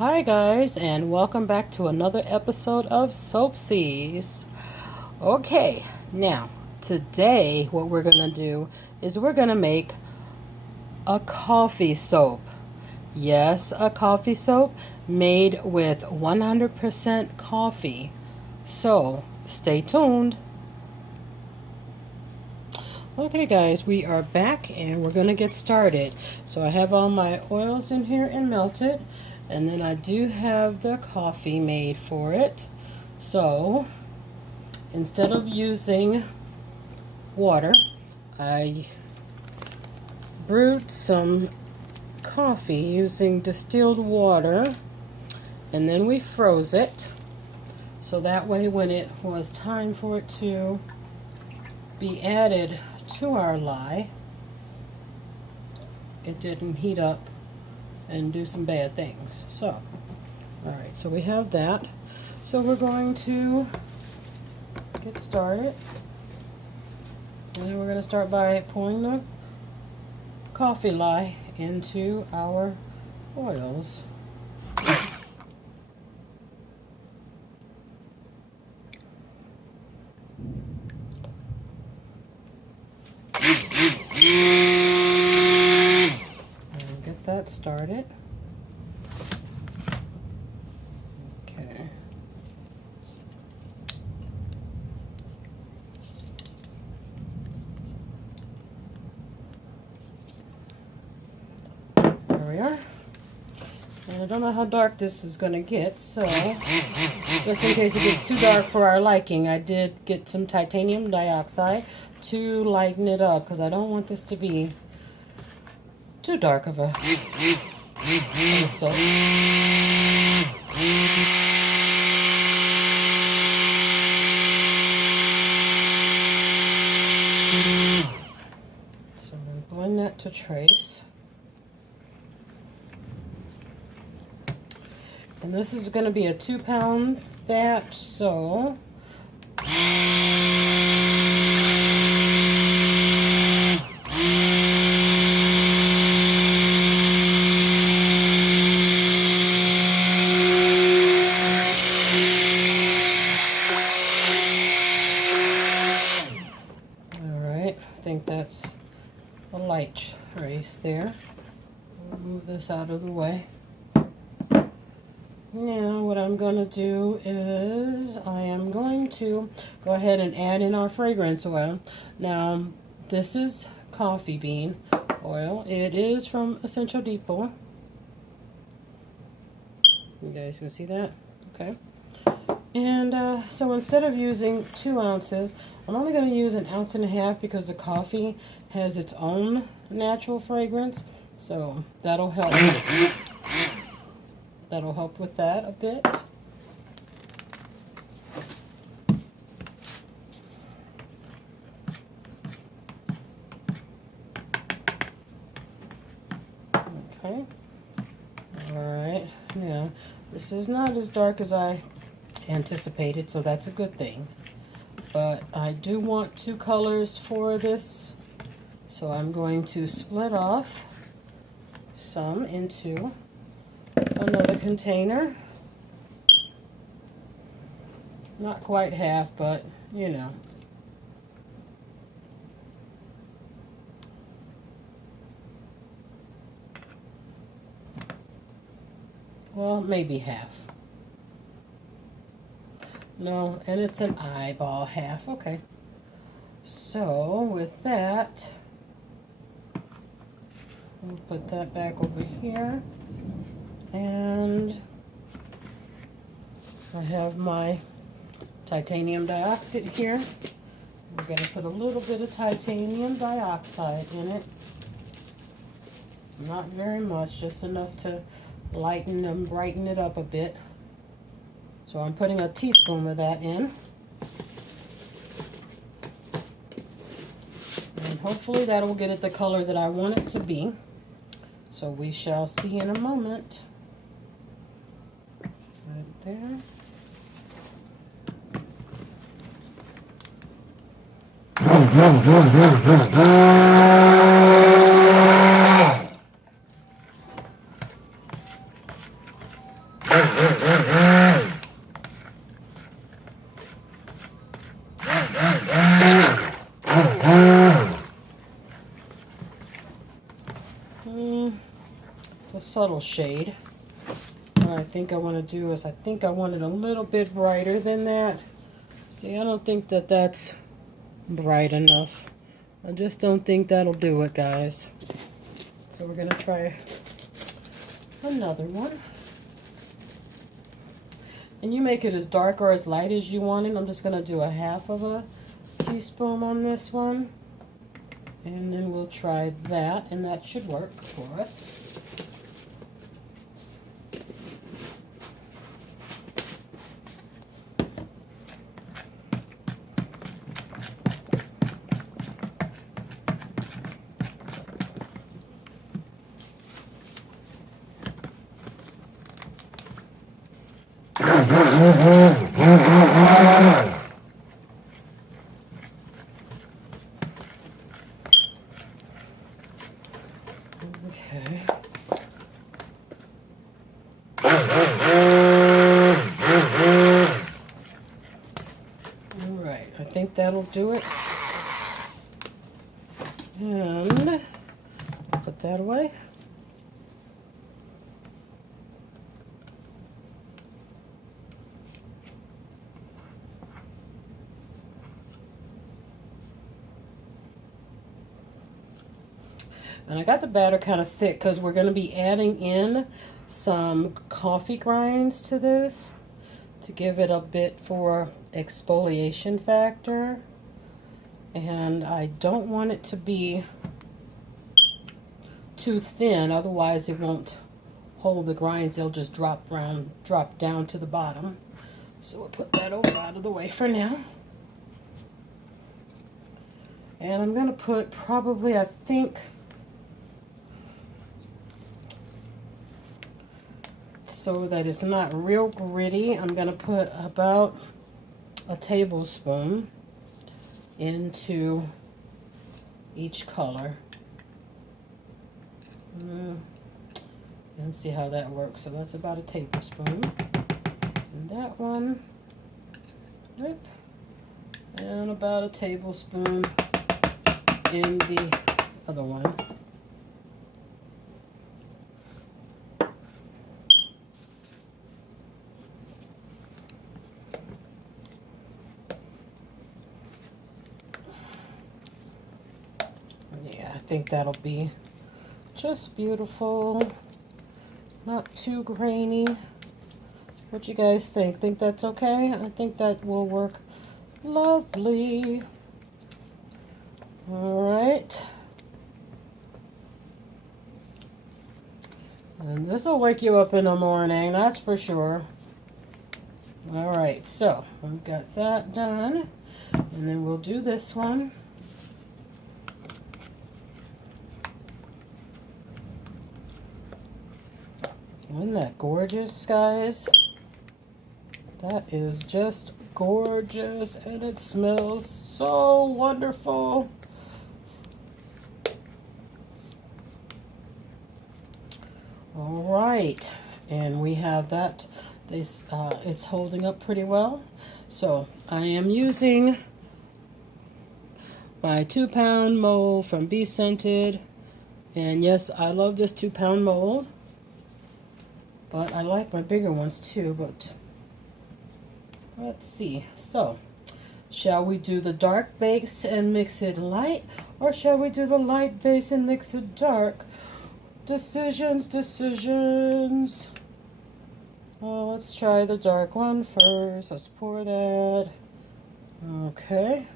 Hi guys, and welcome back to another episode of Soapzies. Okay, now today what we're gonna do is we're gonna make a coffee soap. Yes, a coffee soap made with 100% coffee. So stay tuned. Okay guys, we are back and we're gonna get started. So I have all my oils in here and melted, and then I do have the coffee made for it. So instead of using water, I brewed some coffee using distilled water, and then we froze it so that way when it was time for it to be added to our lye, it didn't heat up and do some bad things. So alright, so we have that. So we're going to get started, and we're going to start by pouring the coffee lye into our oils. And get that started. Okay. There we are. And I don't know how dark this is going to get, so just in case it gets too dark for our liking, I did get some titanium dioxide to lighten it up, because I don't want this to be too dark of a soap. So I'm going to blend that to trace. And this is going to be a 2-pound batch, so alright, I think that's a light trace there. We'll move this out of the way. Now what I'm going to do is I am going to go ahead and add in our fragrance oil. Now this is coffee bean oil. It is from Essential Depot. You guys can see that? Okay. And so instead of using 2 ounces, I'm only going to use 1.5 ounces because the coffee has its own natural fragrance. So that'll help. That'll help with that a bit. Okay. Alright. Yeah. This is not as dark as I anticipated, so that's a good thing. But I do want 2 colors for this, so I'm going to split off some into another container. Not quite half, but you know. Well, maybe half. No, and it's an eyeball half. Okay. So with that, we'll put that back over here. And I have my titanium dioxide here. We're going to put a little bit of titanium dioxide in it. Not very much, just enough to lighten and brighten it up a bit. So I'm putting a teaspoon of that in. And hopefully that will get it the color that I want it to be. So we shall see in a moment. Right there. subtle shade. What I think I want to do is I think I want it a little bit brighter than that. See, I don't think that that's bright enough. I just don't think that'll do it, guys. So we're going to try another one. And you make it as dark or as light as you want it. I'm just going to do a half of a teaspoon on this one. And then we'll try that, and that should work for us. Okay. All right, I think that'll do it. And put that away. And I got the batter kind of thick because we're going to be adding in some coffee grinds to this to give it a bit for exfoliation factor. And I don't want it to be too thin, otherwise it won't hold the grinds. They'll just drop down to the bottom. So we'll put that over out of the way for now. And I'm going to put probably, I think, so that it's not real gritty, I'm going to put about a tablespoon into each color. And see how that works. So that's about a tablespoon. And that one, yep, and about a tablespoon in the other one. Yeah, I think that'll be just beautiful. Not too grainy. What you guys think? Think that's okay? I think that will work lovely. Alright. And this will wake you up in the morning, that's for sure. Alright, so we've got that done. And then we'll do this one. Isn't that gorgeous, guys? That is just gorgeous, and it smells so wonderful. All right, and we have that. It's holding up pretty well. So I am using my 2-pound mold from Bee Scented, and yes, I love this 2-pound mold. But I like my bigger ones too, but let's see. So, shall we do the dark base and mix it light? Or shall we do the light base and mix it dark? Decisions. Well, let's try the dark one first. Let's pour that. Okay.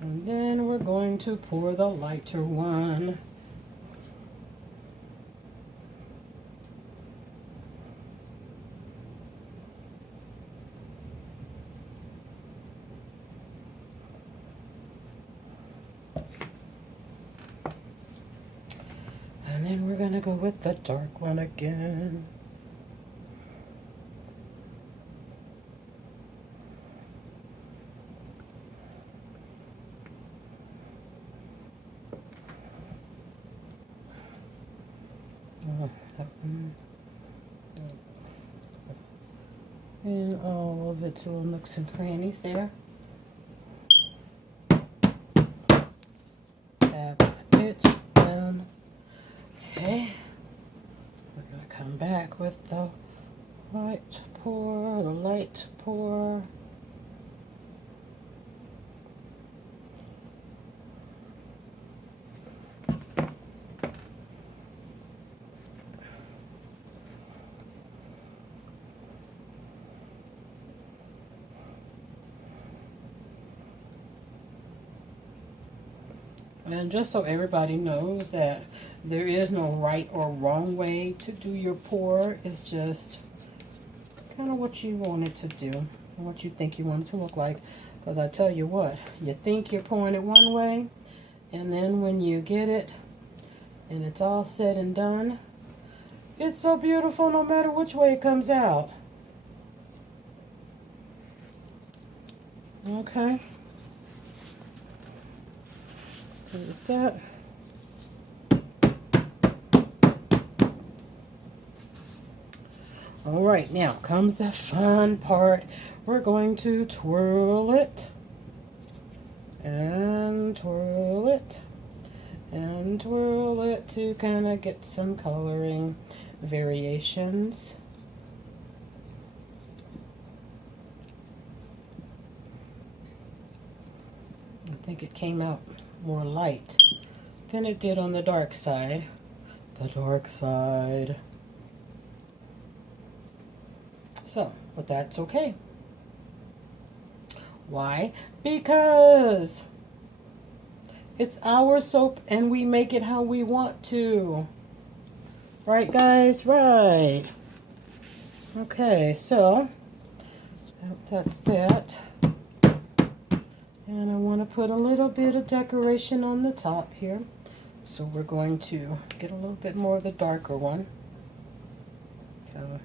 And then we're going to pour the lighter one. And then we're going to go with the dark one again. And all of its little nooks and crannies there. Tap it down. Okay. come back with the light pour, the light pour. And just so everybody knows that there is no right or wrong way to do your pour, it's just kind of what you want it to do, and what you think you want it to look like. Because I tell you what, you think you're pouring it one way, and then when you get it and it's all said and done, it's so beautiful no matter which way it comes out. Okay. So there's that. All right, now comes the fun part. We're going to twirl it and twirl it and twirl it to kind of get some coloring variations. I think it came out more light than it did on the dark side. The dark side. So, but that's okay. Why? Because it's our soap and we make it how we want to. Right, guys? Right. Okay, so that's that. And I want to put a little bit of decoration on the top here. So we're going to get a little bit more of the darker one. Kind of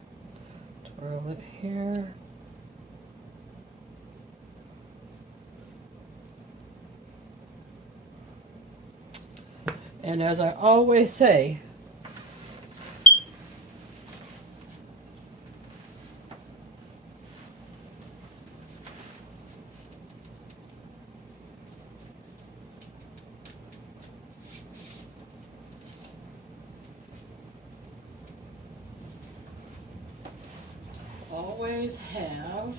twirl it here. And as I always say, always have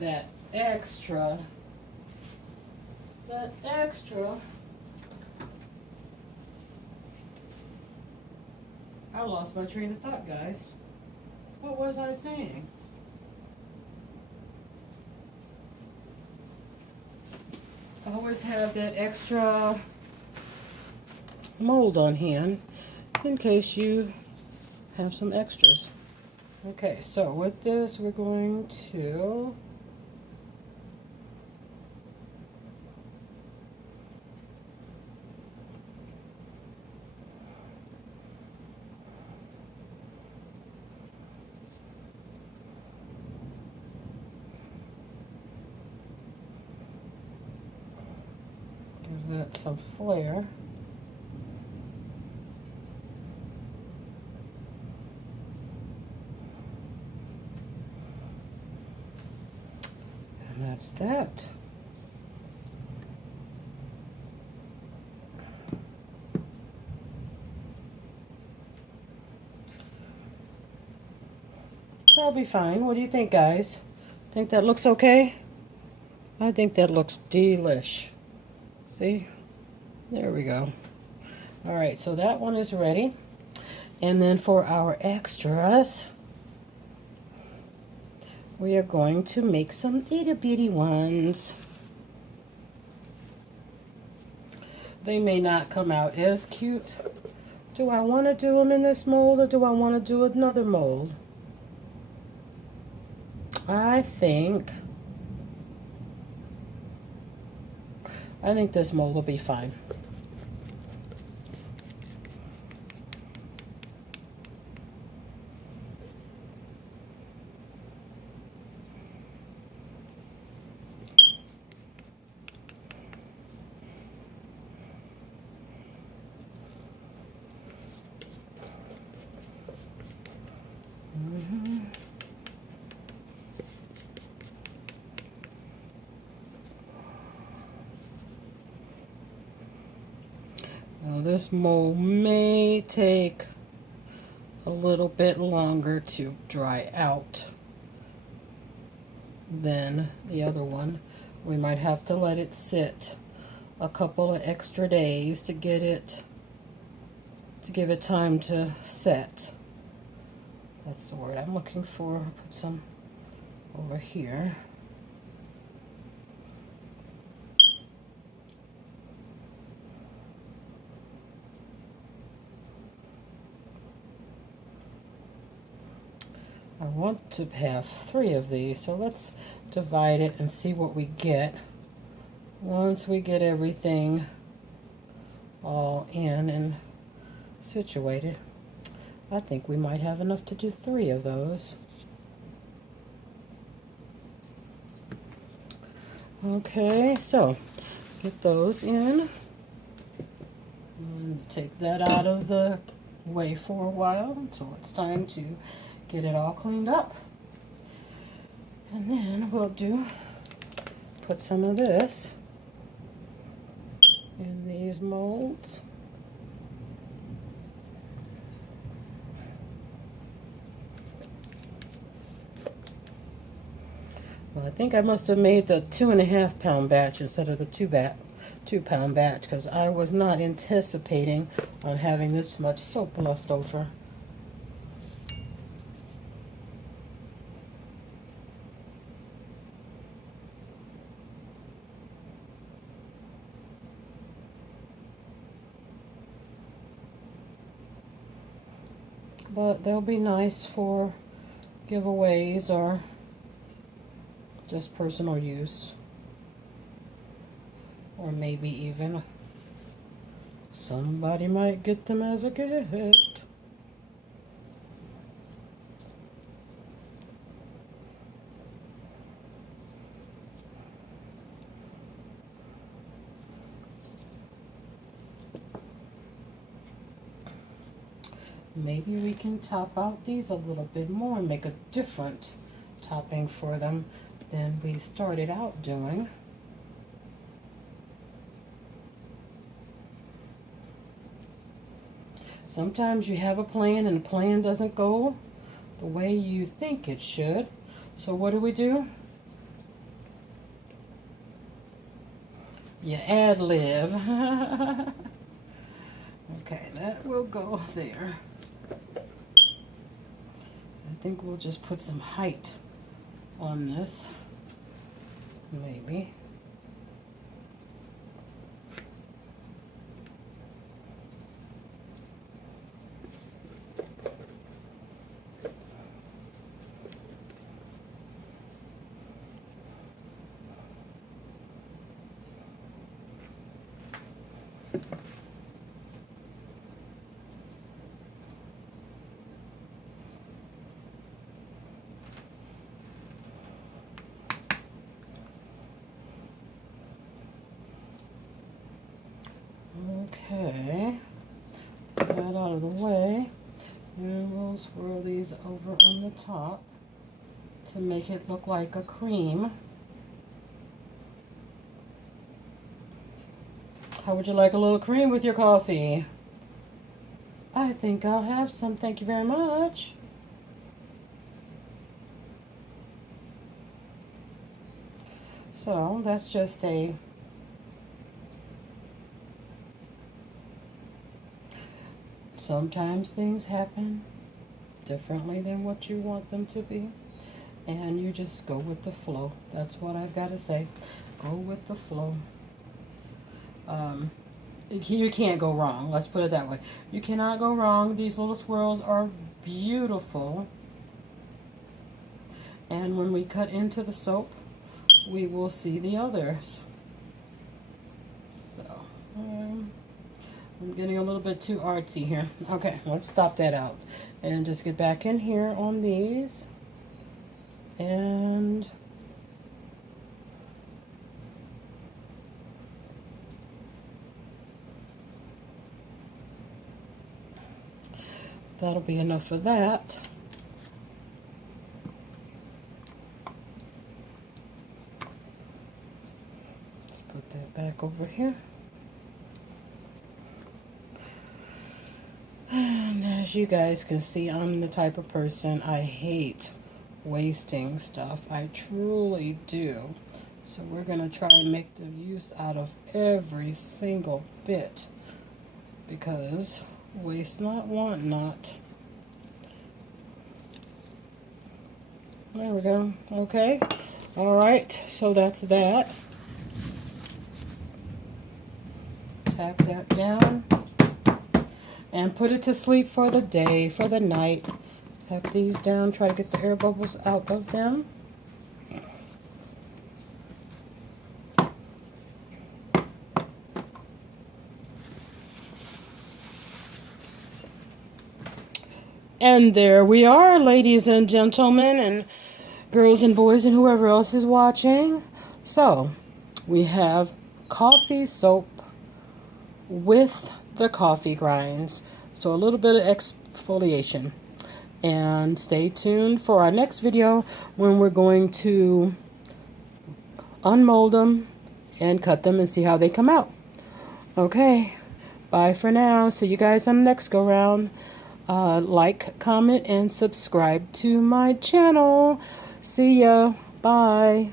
that extra, I lost my train of thought, guys. What was I saying? Always have that extra mold on hand in case you have some extras. Okay, so with this we're going to give that some flair. And that's that. That'll be fine. What do you think, guys? Think that looks okay? I think that looks delish. See? There we go. All right, so that one is ready. And then for our extras, we are going to make some itty bitty ones. They may not come out as cute. Do I want to do them in this mold or do I want to do another mold? I think this mold will be fine. Now this mold may take a little bit longer to dry out than the other one. We might have to let it sit a couple of extra days to give it time to set. That's the word I'm looking for. Put some over here. I want to have 3 of these, so let's divide it and see what we get. Once we get everything all in and situated, I think we might have enough to do 3 of those. Okay, so get those in and take that out of the way for a while until it's time to get it all cleaned up. And then we'll put some of this in these molds. Well, I think I must have made the 2.5 pound batch instead of the 2 pound batch, because I was not anticipating on having this much soap left over. But they'll be nice for giveaways or just personal use, or maybe even somebody might get them as a gift. Maybe we can top out these a little bit more and make a different topping for them than we started out doing. Sometimes you have a plan and the plan doesn't go the way you think it should. So what do? You ad lib. Okay, that will go there. I think we'll just put some height on this, maybe. Okay, get that out of the way, and we'll swirl these over on the top to make it look like a cream. How would you like a little cream with your coffee? I think I'll have some, thank you very much. So that's just sometimes things happen differently than what you want them to be, and you just go with the flow. That's what I've got to say. Go with the flow. You can't go wrong. Let's put it that way. You cannot go wrong. These little swirls are beautiful. And when we cut into the soap, we will see the others. So, I'm getting a little bit too artsy here. Okay, let's stop that out. And just get back in here on these. And that'll be enough of that. Let's put that back over here. And as you guys can see, I'm the type of person, I hate wasting stuff. I truly do. So we're going to try and make the use out of every single bit, because waste not, want not. There we go. Okay. All right. So that's that. Tap that down and put it to sleep for the day, for the night. Tap these down. Try to get the air bubbles out of them. And there we are, ladies and gentlemen, and girls and boys and whoever else is watching. So, we have coffee soap with the coffee grinds. So a little bit of exfoliation. And stay tuned for our next video when we're going to unmold them and cut them and see how they come out. Okay, bye for now. See you guys on the next go round. Like, comment, and subscribe to my channel. See ya. Bye.